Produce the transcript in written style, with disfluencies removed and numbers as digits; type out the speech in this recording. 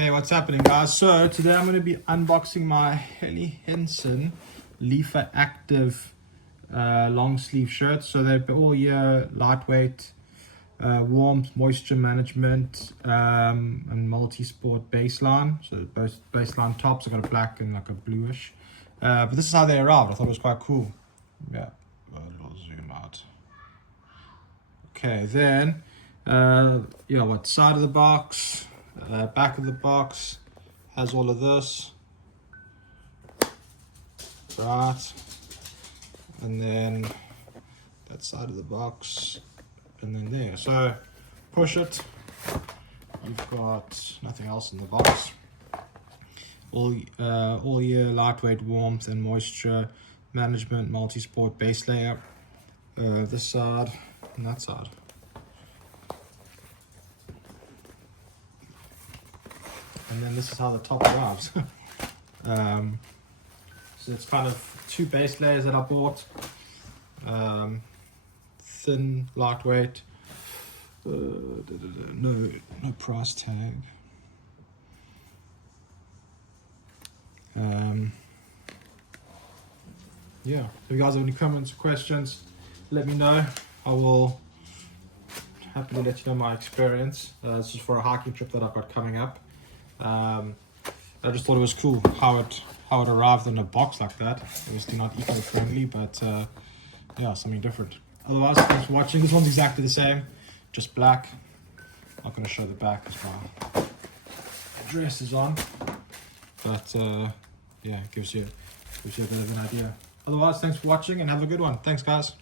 Hey, what's happening, guys? So today I'm going to be unboxing my Helly Hansen LIFA Active long sleeve shirts. So they're all year, lightweight, warmth, moisture management, and multi-sport baseline. So both baseline tops, I got a black and like a bluish. But this is how they arrived. I thought it was quite cool. Yeah, a little zoom out. Okay, then what side of the box? Back of the box has all of this, right, and then that side of the box, and then there. So push it, you've got nothing else in the box. All year lightweight, warmth and moisture management, multi-sport base layer. This side and that side. And then this is how the top arrives. So it's kind of two base layers that I bought. Thin, lightweight. No price tag. Yeah, if you guys have any comments or questions, let me know. I will happily let you know my experience. This is for a hiking trip that I've got coming up. I just thought it was cool how it arrived in a box like that. Obviously not eco-friendly, but yeah, something different. Otherwise, thanks for watching. This one's exactly the same, just black. I'm not going to show the back as my address is on, but yeah, it gives you a bit of an idea. Otherwise, thanks for watching and have a good one. Thanks, guys.